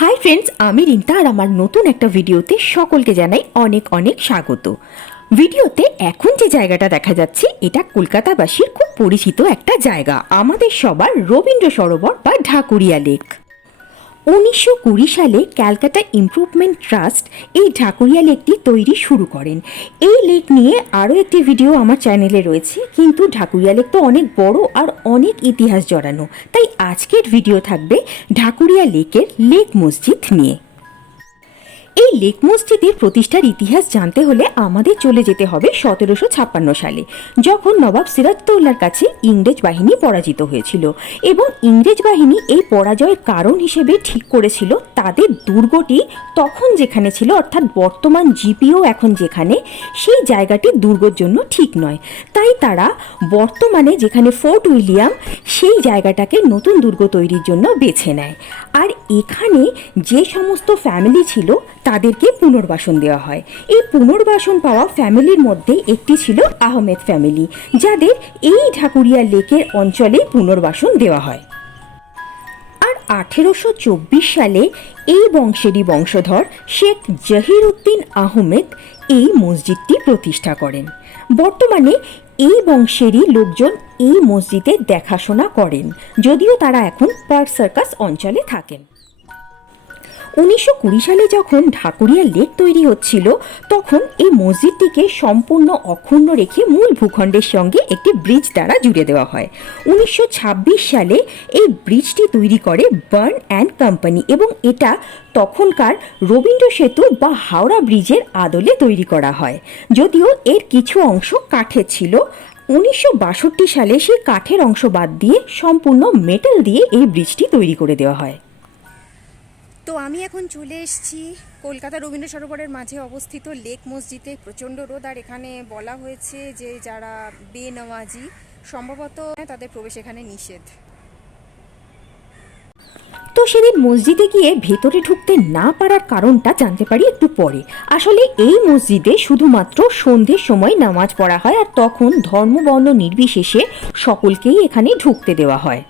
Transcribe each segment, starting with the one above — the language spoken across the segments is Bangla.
হাই ফ্রেন্ডস আমি রিন্তা আর আমার নতুন একটা ভিডিওতে সকলকে জানাই অনেক অনেক স্বাগত। ভিডিওতে এখন যে জায়গাটা দেখা যাচ্ছে, এটা কলকাতাবাসীর খুব পরিচিত একটা জায়গা। আমাদের সবার রবীন্দ্র সরোবর বা ঢাকুরিয়া লেক। উনিশশো কুড়ি সালে ক্যালকাটা ইমপ্রুভমেন্ট ট্রাস্ট এই ঢাকুরিয়া লেকটি তৈরি শুরু করেন। এই লেক নিয়ে আরও একটি ভিডিও আমার চ্যানেলে রয়েছে, কিন্তু ঢাকুরিয়া লেক তো অনেক বড় আর অনেক ইতিহাস জড়ানো, তাই আজকের ভিডিও থাকবে ঢাকুরিয়া লেকের লেক মসজিদ নিয়ে। এই লেক মসজিদের প্রতিষ্ঠার ইতিহাস জানতে হলে আমাদের চলে যেতে হবে সতেরোশো ছাপ্পান্ন সালে, যখন নবাব সিরাজদৌল্লার কাছে ইংরেজ বাহিনী পরাজিত হয়েছিল এবং ইংরেজ বাহিনী এই পরাজয়ের কারণ হিসেবে ঠিক করেছিল তাদের দুর্গটি তখন যেখানে ছিল, অর্থাৎ বর্তমান জিপিও এখন যেখানে, সেই জায়গাটি দুর্গর জন্য ঠিক নয়। তাই তারা বর্তমানে যেখানে ফোর্ট উইলিয়াম, সেই জায়গাটাকে নতুন দুর্গ তৈরির জন্য বেছে নেয়। আর এখানে যে সমস্ত ফ্যামিলি ছিল তাদেরকে পুনর্বাসন দেওয়া হয়। এই পুনর্বাসন পাওয়া ফ্যামিলির মধ্যে একটি ছিল আহমেদ ফ্যামিলি, যাদের এই ঢাকুরিয়া লেকের অঞ্চলে পুনর্বাসন দেওয়া হয়। আর আঠেরোশো চব্বিশ সালে এই বংশেরই বংশধর শেখ জহির উদ্দিন আহমেদ এই মসজিদটি প্রতিষ্ঠা করেন। বর্তমানে এই বংশেরই লোকজন এই মসজিদে দেখাশোনা করেন, যদিও তারা এখন পার্ক সার্কাস অঞ্চলে থাকেন। উনিশশো কুড়ি সালে যখন ঢাকুরিয়া লেক তৈরি হচ্ছিল, তখন এই মসজিদটিকে সম্পূর্ণ অক্ষুণ্ণ রেখে মূল ভূখণ্ডের সঙ্গে একটি ব্রিজ দ্বারা জুড়ে দেওয়া হয়। উনিশশো ছাব্বিশ সালে এই ব্রিজটি তৈরি করে বার্ন অ্যান্ড কোম্পানি এবং এটা তখনকার রবীন্দ্র সেতু বা হাওড়া ব্রিজের আদলে তৈরি করা হয়। যদিও এর কিছু অংশ কাঠের ছিল, উনিশশো বাষট্টি সালে সেই কাঠের অংশ বাদ দিয়ে সম্পূর্ণ মেটাল দিয়ে এই ব্রিজটি তৈরি করে দেওয়া হয়। তো আমি এখন চলে এসেছি কলকাতা রবীন্দ্র সরোবরের মাঝে অবস্থিত লেক মসজিদে। প্রচণ্ড রোদ আর এখানে বলা হয়েছে যে যারা বেনওয়াজি, সম্ভবত তাদের প্রবেশ এখানে নিষেধ। তো সেদিন মসজিদে গিয়ে ভেতরে ঢুকতে না পারার কারণটা জানতে পারি একটু পরে। আসলে এই মসজিদে শুধুমাত্র সন্ধ্যের সময় নামাজ পড়া হয় আর তখন ধর্মবর্ণ নির্বিশেষে সকলকেই এখানে ঢুকতে দেওয়া হয়।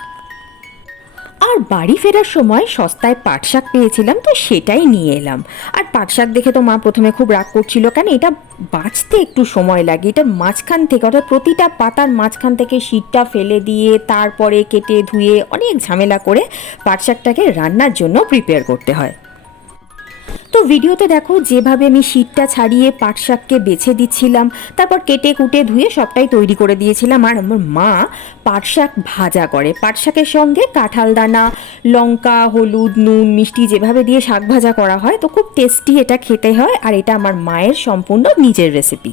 আর বাড়ি ফেরার সময় সস্তায় পাট শাক পেয়েছিলাম তো সেটাই নিয়ে এলাম। আর পাট শাক দেখে তো মা প্রথমে খুব রাগ করছিল, কেন এটা বাঁচতে একটু সময় লাগে? এটার মাঝখান থেকে, অর্থাৎ প্রতিটা পাতার মাঝখান থেকে শীতটা ফেলে দিয়ে তারপরে কেটে ধুয়ে অনেক ঝামেলা করে পাট শাকটাকে রান্নার জন্য প্রিপেয়ার করতে হয়। তো ভিডিওতে দেখো, যেভাবে আমি শীতটা ছাড়িয়ে পাট শাককে বেছে দিচ্ছিলাম, তারপর কেটে কুটে ধুয়ে সবটাই তৈরি করে দিয়েছিলাম। আর আমার মা পাট শাক ভাজা করে। পাট শাকের সঙ্গে কাঁঠাল দানা, লঙ্কা, হলুদ, নুন, মিষ্টি যেভাবে দিয়ে শাক ভাজা করা হয়, তো খুব টেস্টি এটা খেতে হয়, আর এটা আমার মায়ের সম্পূর্ণ নিজের রেসিপি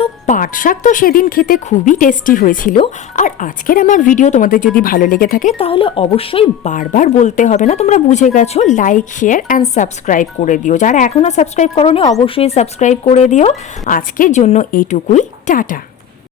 তো পাট শাক তো সেদিন খেতে খুবই টেস্টি হয়েছিল। আর আজকের আমার ভিডিও তোমাদের যদি ভালো লেগে থাকে, তাহলে অবশ্যই বারবার বলতে হবে না। তোমরা বুঝে গেছো লাইক শেয়ার অ্যান্ড সাবস্ক্রাইব করে দিও। যারা এখনও সাবস্ক্রাইব করোনি, অবশ্যই সাবস্ক্রাইব করে দিও। আজকের জন্য এটুকুই। টাটা।